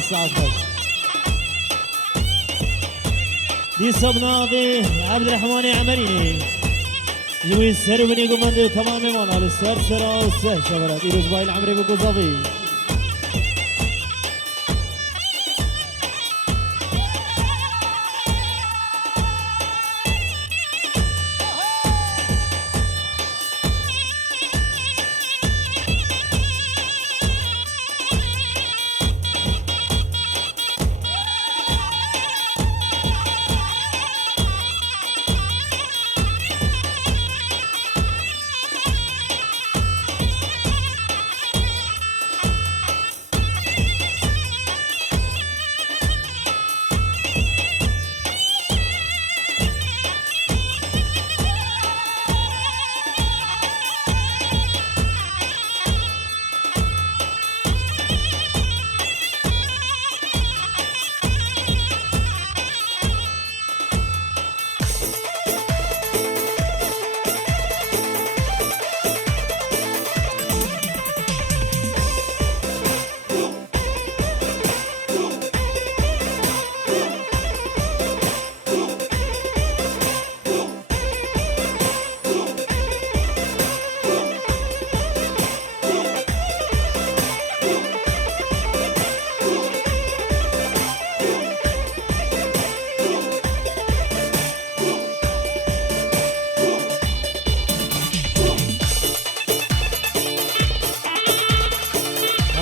ساعت خوش دي صبناوي عبد الرحمن عمريني جوي السر بني قمندي تمام من على السر سرا والسه شبرات يروز باي العمري بقوزافي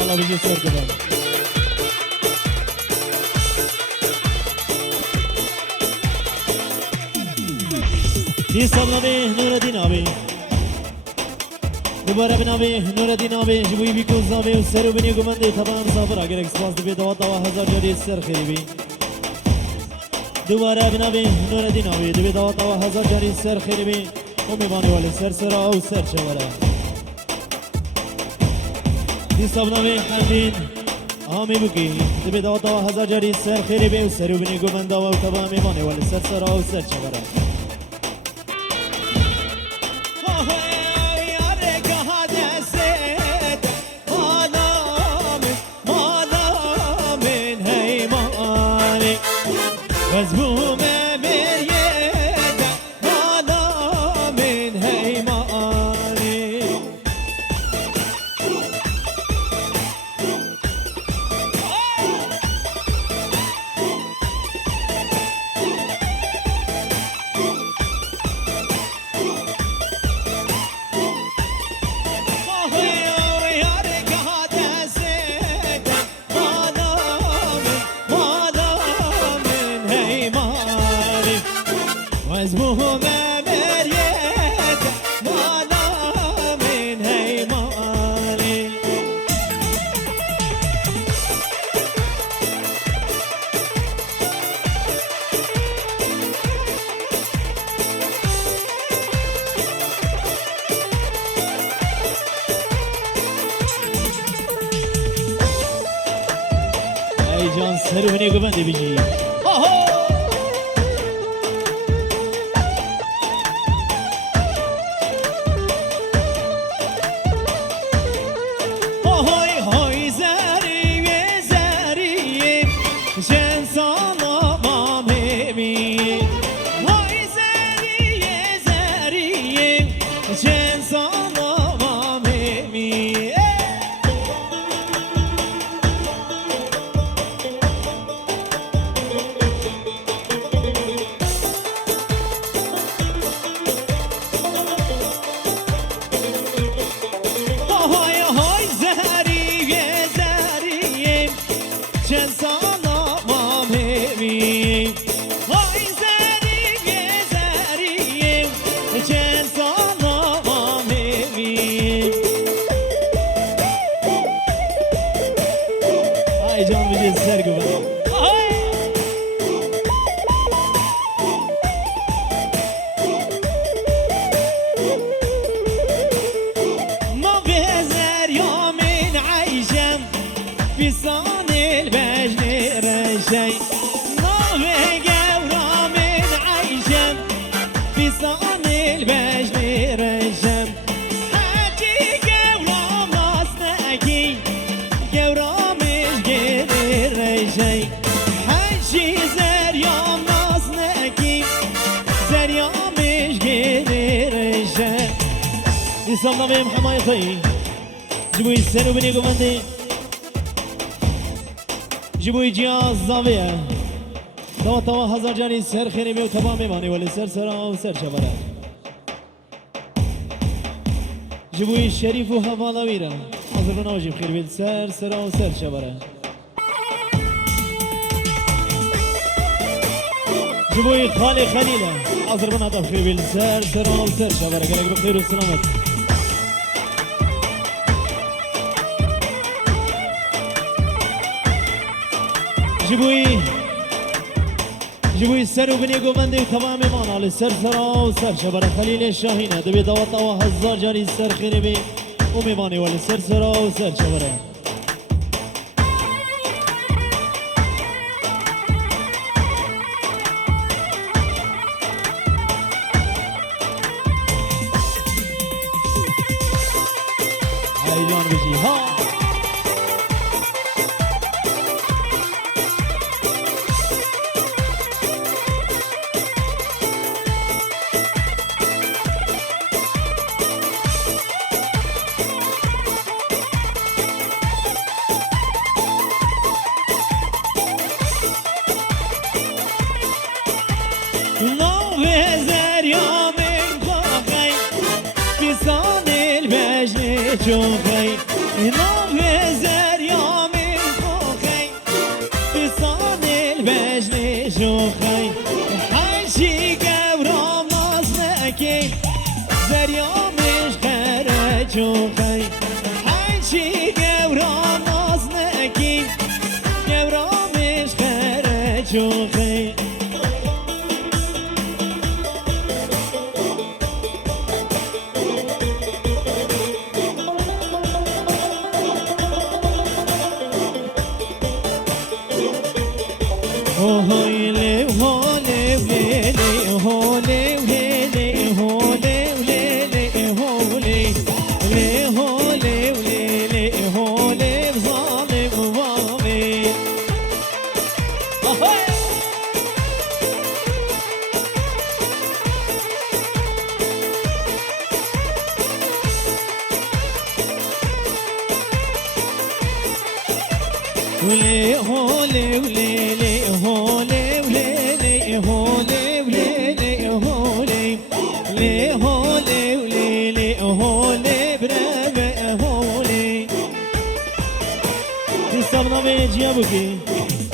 الله بيجي صور كمان دي صبناوي نور الدين أبي دوباره بناوي نور الدين أبي جبوي بيكوزاوي والسر بني قمندي تمام سافر اگر اكسپاس دبي دوات 1000 جاري السر خيري بي دوباره بناوي نور الدين أبي دبي دوات 1000 جاري السر خيري بي وميباني والي سر سرا والسر شوره دي صبناوي حمدين آمی بگی دبی دو 1000 جاری سر خیلی به سر و بنی گمن داو تبا میمانه ولی سر سرا و سر چبره جان سر بنی گمندی بیجی صبنا بهم حمايطي جبوي السر وبني قمندي جبوي جياز زاوية توا توا هزار جاني سر خيري بيو تمام ماني ولا سر سرا وسر شبرا جبوي الشريف وهوالا ويرا حضرنا وجيب خير بيت سر سرا وسر شبرا جبوي خالي خليلة حضر بنا طب خير بيت سر سرا وسر شبرا قالك بخير والسلامة جبوي السر وبني قمندي وتمام مانا للسر سرا وسر شبرا خليل الشاهينة دبي دوات وهزار جاري السر خيري بي وميماني والسر سرا وسر شبرا هاي جان بجي ها شوخي نوم زر يومي خوخي تصان البجن شوخي حاجي قبرام نصنكي زر يومي خرج شوخي حاجي قبرام نصنكي قبرام خرج شوخي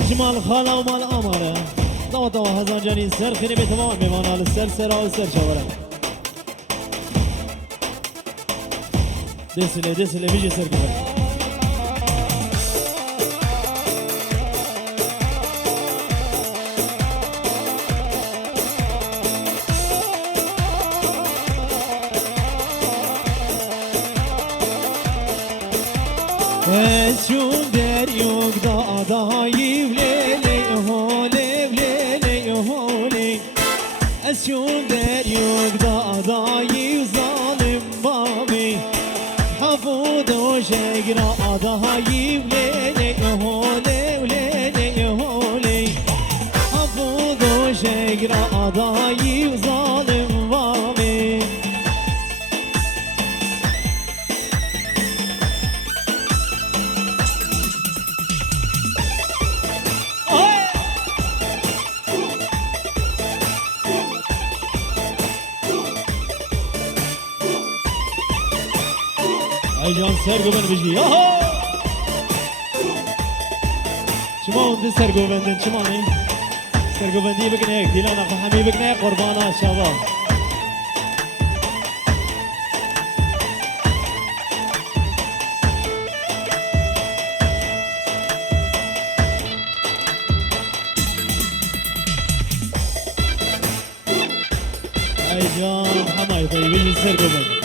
جمال خاله ومال اماره دوا دوا هزار جاني سر خيري بتمام ميمانا للسر سرا والسر شورا دسله بيجي سر كده شون در يوك دا داي وليلي هولي وليلي هولي شون در يوك دا داي وظالم بابي حفوظ وشقرا داي وليلي هولي وليلي هولي حفوظ وشقرا داي وظالم بابي جان سرگوبن بجی یاهو شما اون سرگوبندن شما نی سرگوبندی بکنه دیلان اخو حمی بکنه قربانا شابا ای جان حمای طیب بجی سرگوبن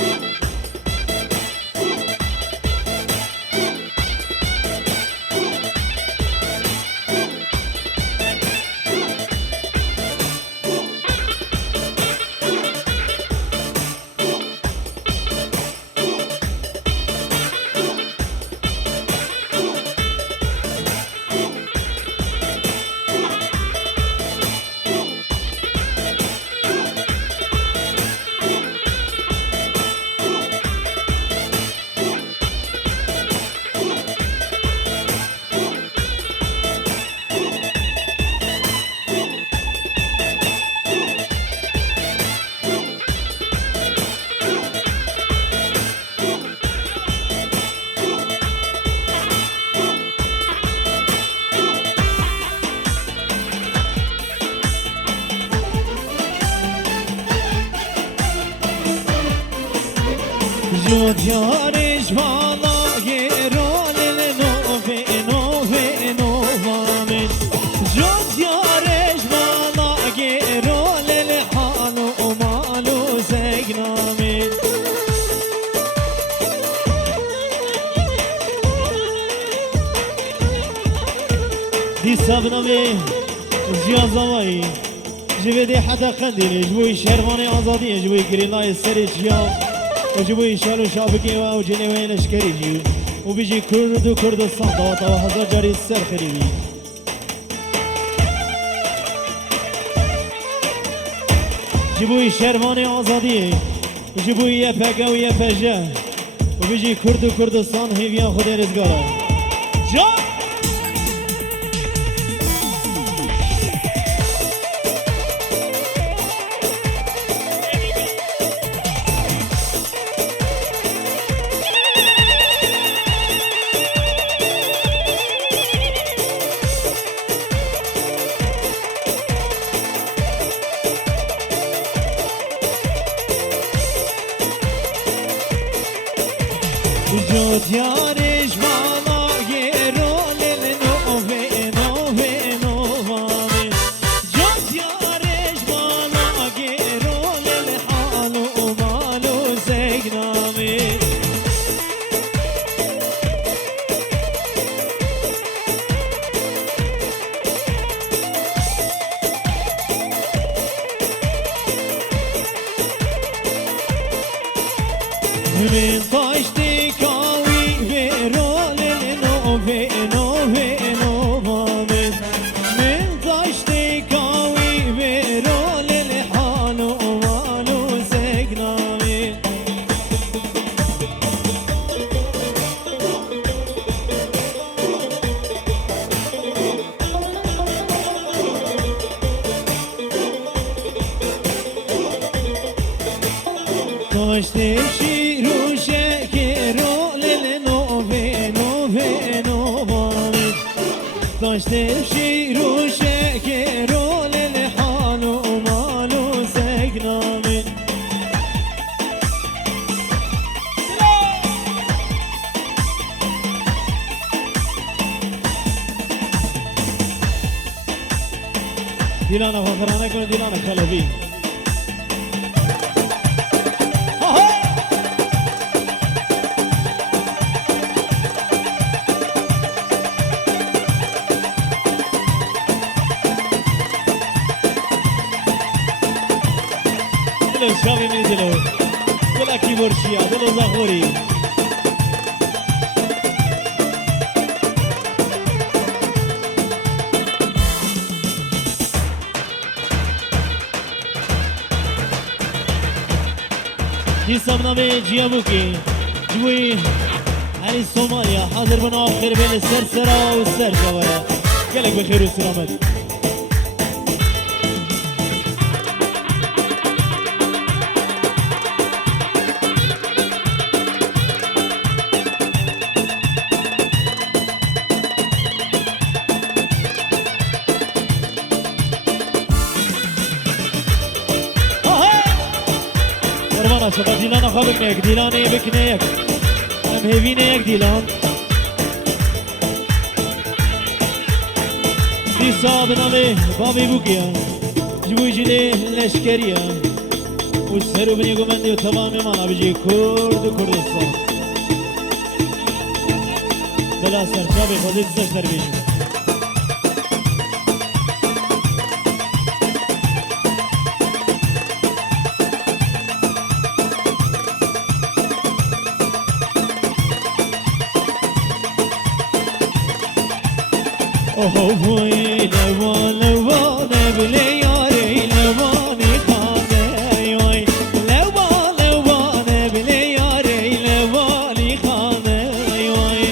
جود یارش بالا گرال نوفه نوفه نوفامن جود یارش بالا گرال حال و مال و زگنامن دی سبنامه زیازوایی جوی حتی قندیل جوی شهروان آزادی جوی گریلای سری جیام و جوی شالو شابکی و جنوی لشکری جیو و بیجی کرد و کردستان دواتا و هزار جاری سر خریبی جوی شهروان آزادی و جوی یه پگه و یه پجه و بیجی کرد و کردستان هیویان خود رزگاره جا جود یارش بالا گرال نوفه نوفه نوفامن جود یارش بالا گرال حال و مال و زگنامن من تاشتی کاوی برال نوفه نوفه نوفامن من تاشتی کاوی برال حال و مال و زگنامن تاشتی شیرو شکرو نوفه نوفه نوفامن تاشتی شیرو شکرو حال و مال و زگنامن دیلانا فخرانه کنه دیلانا خلبی دلو شاوی می دلو دل اکی برشیا دلو زخوری دی سامنامه جیابوکی جوی علی سومالیا حاضر بنا آخر بین سر سرا و سر جوایا گلک بخیر و سلامت شما دیلان خواب بکنه دیلان بکنه یک هم هیوینه یک دیلان دیسا به نام بابی بوکیا جوی جده لشکریا و سرو بنی گمنده و تمام مانا بجی کرد و کردستان بلا سرچابه خودت سر بیشون بوی لوانه بلی یاری لوانی خانه وای لوانه بلی یاری لوانی خانه وای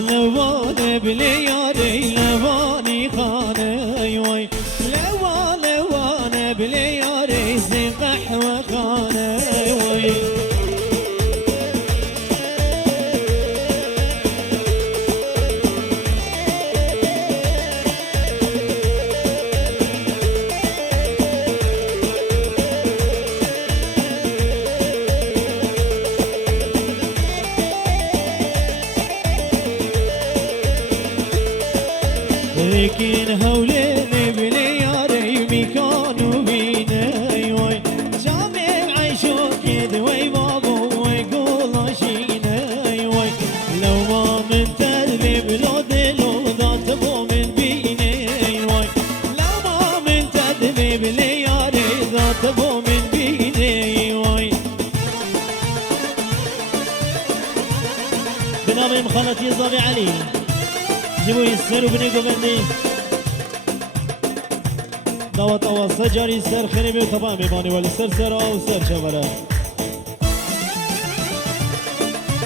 لوانه بلی یاری لوانی خانه وای بلي يا ريس قحوة خانة وي براتي زابي علي جيبوا يسر وبني قبندي دوا طوا سجاري سر خريبي وطبعا ميباني والسر سر او سر شبرا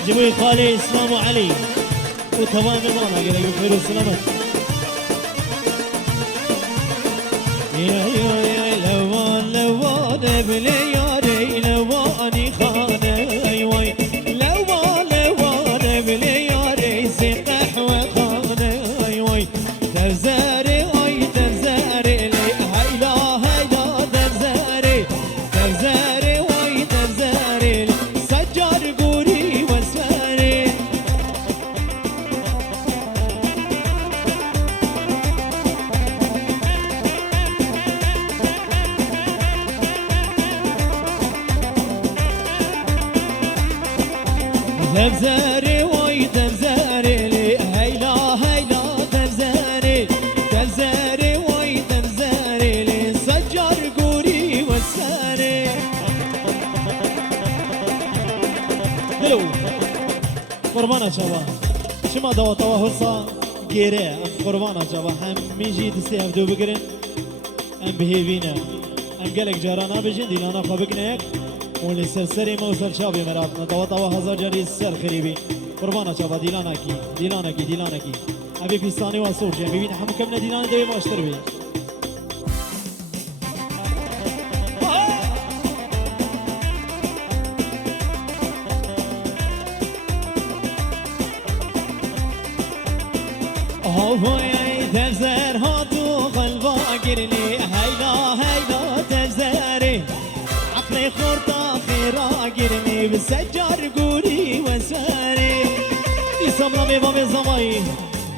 جيبوا خالي اسلام وعلي وطبعا ميبانا قلق بخير وسلامت يا يا يا لوان لوان بلي ياري لواني خانه اي واي لوان لوان بلي ياري سقح وخانه اي واي تزاري اي تزاري لي هيلا هيلا تزاري تزاري واي تزاري لي سجار قوري وساري تبزاري واي تبزاري لي هيلا هيلا تبزاري تبزاري واي تبزاري لي سجار قوري وساري دلو قربانا شبا شما دوا طوا هرصا گیره ام قربانا شبا هم میجی دستی هفدو بگرن ام بهیوینا ام گلک جارانا بجن دیلانا خبکنک ولي سرسري موصل شابي مراتنا طوا هزار جري السر خريبي قربانا شابا ديلانا كي ديلانا كي ديلانا كي ابي فيستاني واسور جي بيبين حمو كمنا ديلانا دوي ما اشتر بي هاي تزر هاتو قلبا قرني هيلا هيلا تزري عقلي خورطة خيرا قرني بسجار قولي وساري يسمنا بيبا بزماي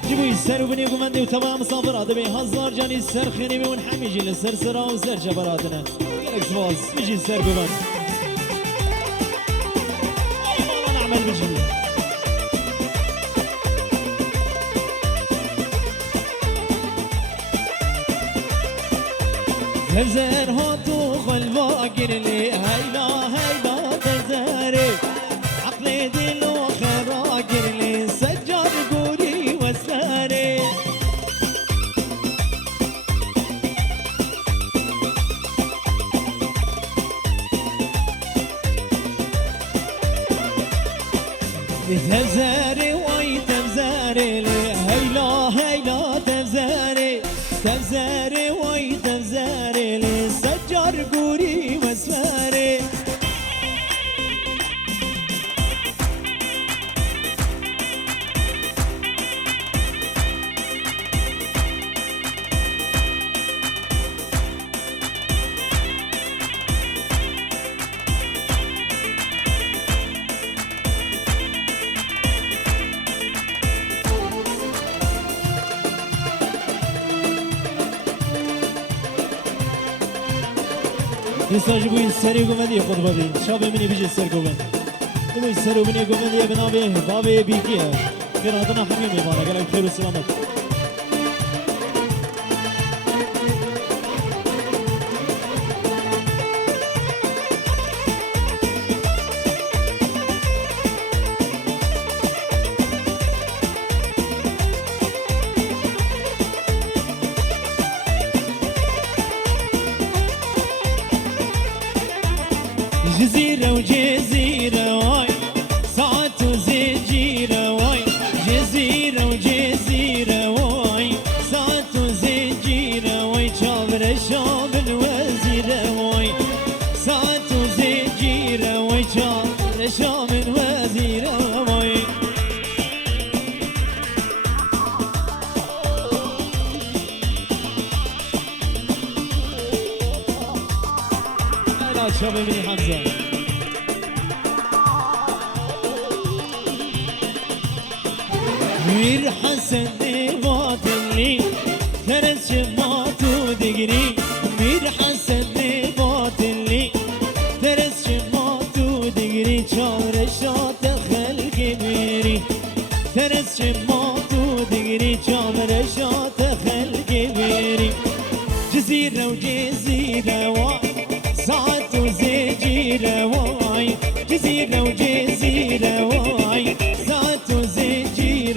جيبوا يسر وبني ومندي وتمام مسافر هذا بيهزار جاني السر خيني ونحمي جي للسر سرا وسر جبراتنا قالك سواس بيجي السر قمن اي والله نعمل بجي تزر هاتو خلبا قرلي هيلا هيلا تزري عقلي دلو خرا قرلي سجار قولي وساري تزري واي تزري هيلا هيلا تزري تزري واي تزري لي سجار قوري وساري يساج بوي السري قومدي قربدي شاب مني بيجي السر قومد بوي السري مني قومدي بنابه بابي بيكيه غير هذنا حميمي بانا قالك خير وسلامت جزيرة وجزيرة واي ساعات وزجيرة واي جزيرة وجزيرة واي ساعات وزجيرة واي شابر شاب الوزيرة واي ساعات وزجيرة واي شابر شاب الوزيرة واي لا شاب مني حمزة مير حسن باطلي ترس شمات ودقري مير حسن باطلي ترس شمات ودقري شار شات خلق بيري ترس شمات ودقري شار شات خلق بيري جزيرة وجزيرة واي ساعات وزجيرة واي جزيرة وجزيرة واي ساعات وزجيرة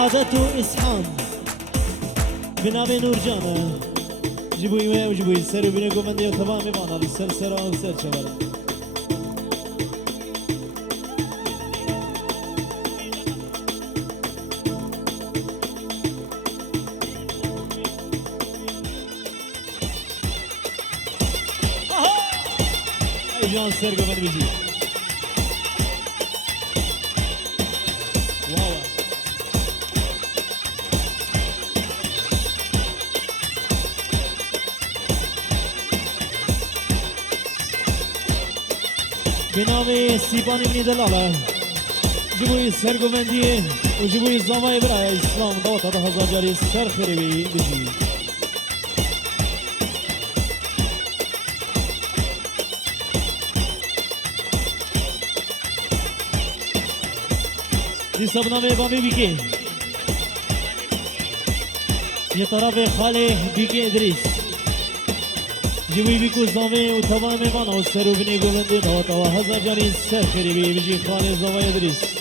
سعادة إسحان بنابي نور جانا جيبوي ويا وجيبوي سر بينكم من دي تمام بانا للسرسرة وسر شباب اي جان سر قبل بيجي بنامي سيباني من دلالة جبوي سرقمندية وجبوي الزماي براي اسلام دوت هذا هزار جاري سر خريبي بجي دي سبنامي بامي بيكي يطرف خالي بيكي ادريس جوی بیکو زامی و تمام من و سرو بنی گوندی نوتا و هزار جانی سر خریبی بجی خانه زمای ادریس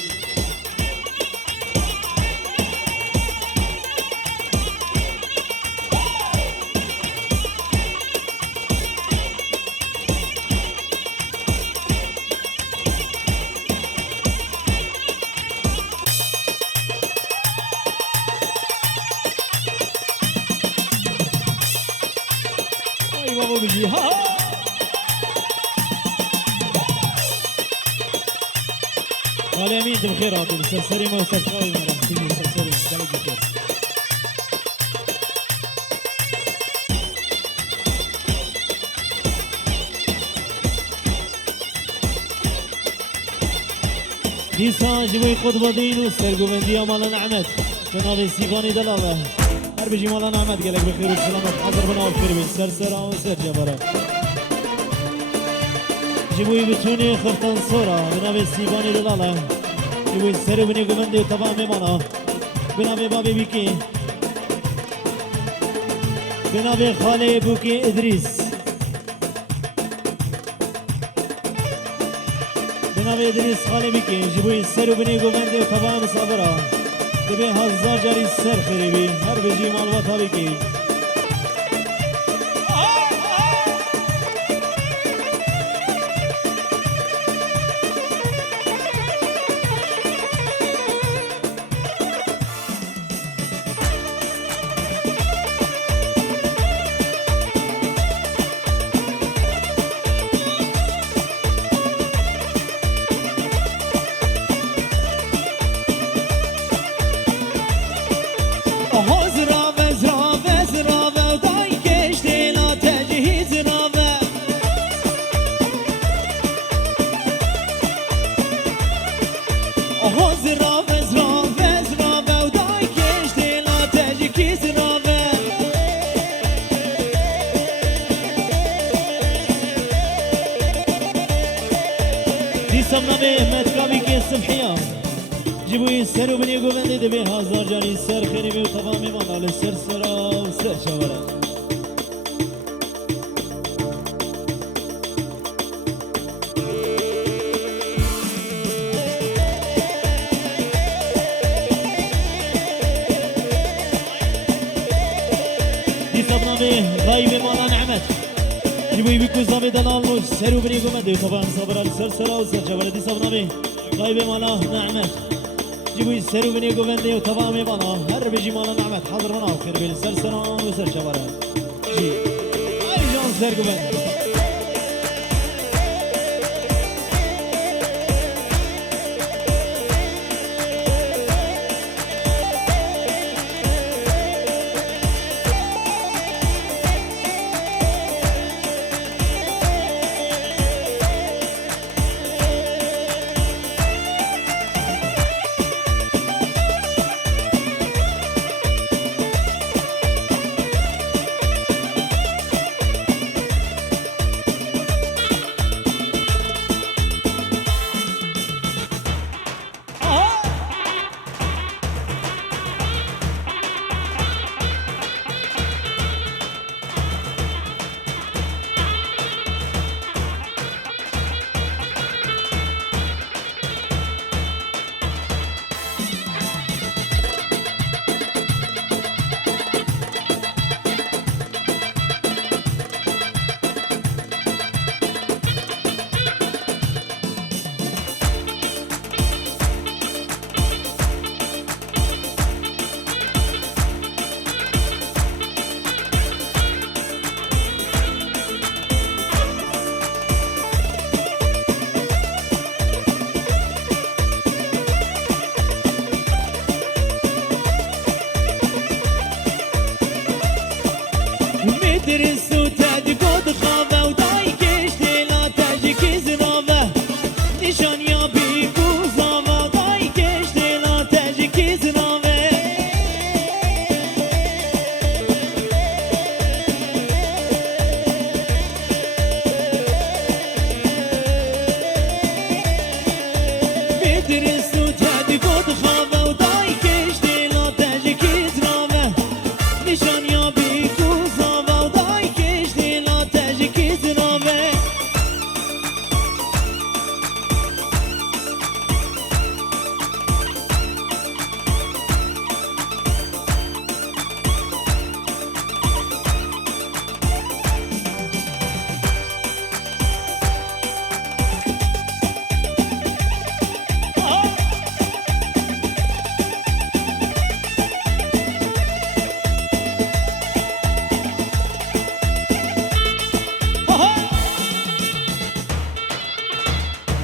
بابا بجي ها قال يمين بخير عطل سرسري ما سرسري ما راح تيجي سرسري قال بخير ديسان جوي خطبة دين وسرقو من دي مالا نعمت بنابي سيباني دلالة هر بجي مالا نعمت قالك بخير وسلامت حضر بنا وخير بين سرسرة وسر جبرة جبوي بتوني خرطان صورة بنابي سيباني دلالة جبوي سرو بني قمندي وطبع ميمانا بنابي بابي بيكي بنابي خالي بوكي إدريس بنابي إدريس خالي بيكي جبوي سرو بني قمندي وطبع مصابرة دبي هزار جاري سر خريبي هر بجي مالوات هابيكي جبوي سر وبني قومندي دبي هزار جاني سر خريبي وطبامي مانا للسر سرا وسر شوارع دي صبنامي غايبي مانا نعمت جبوي بيكو زامي دلال سر وبني قومندي وطبام صبرا للسر سرا وسر شوارع دي صبنامي غايبي مانا نعمت جيبوا سرو بني قوندي وتمامي بنا هر بيجي مالا نعمت حاضر منا وخير بالسلسلة وسر شبرا جي اي جان سر قوندي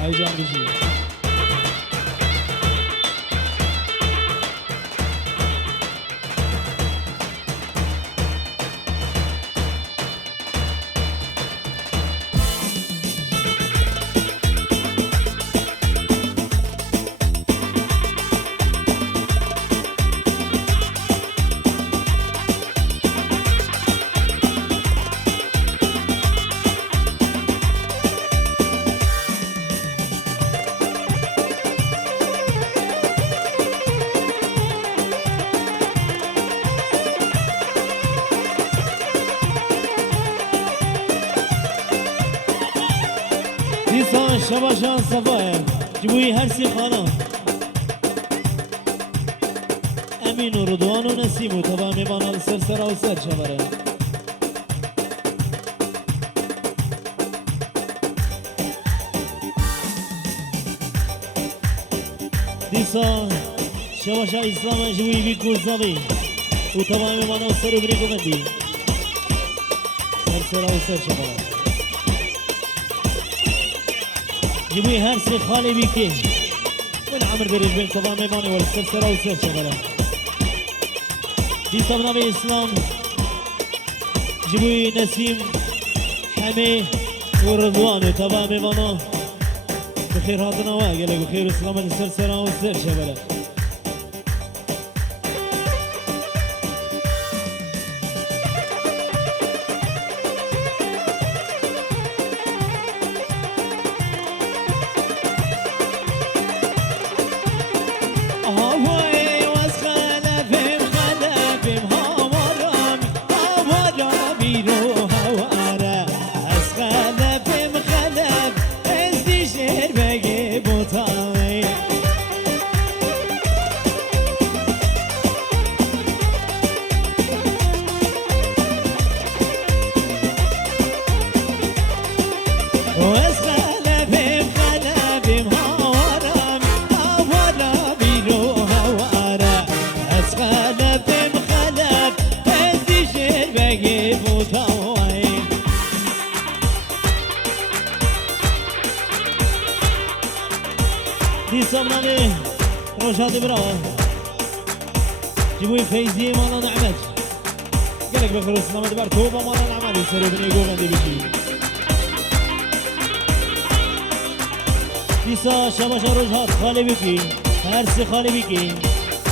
هیجان بشی دیسان شباشان صفایه جبوی هر سی خانه امین و رضوان و نسیم و طبعا میبانال سر و سر شبره دیسان شباشان اسلام جبوی بیکو زبی و طبعا میبانال سر و بریکو مندی سر و سر شبره جبوی هر سی خالی بیکی من عمر بريد بين طبعا ميماني والسلسلة والسلسلة بلا دي صبنا بإسلام جبوي نسيم حمي ورضوان طبعا ميمانا بخير هاتنا واقلك بخير وسلامة السلسلة والسلسلة بلا صبراني رشاد براوة جيبوي فايزي مالا نعمت قالك بخير السلامة دبار توبة مالا نعمت يسري بني يقول عندي بيجي ديسا شباشا رجهات خالي بكي هرسي خالي بكي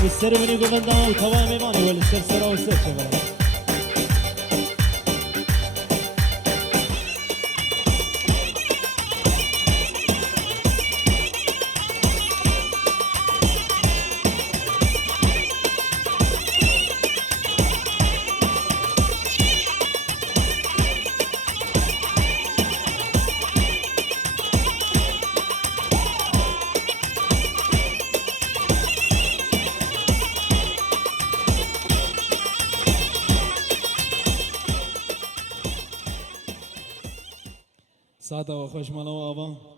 والسري بني يقول عندها وطوام ماني والسرسرة والسرسرة ساعة وخوش مالا وابا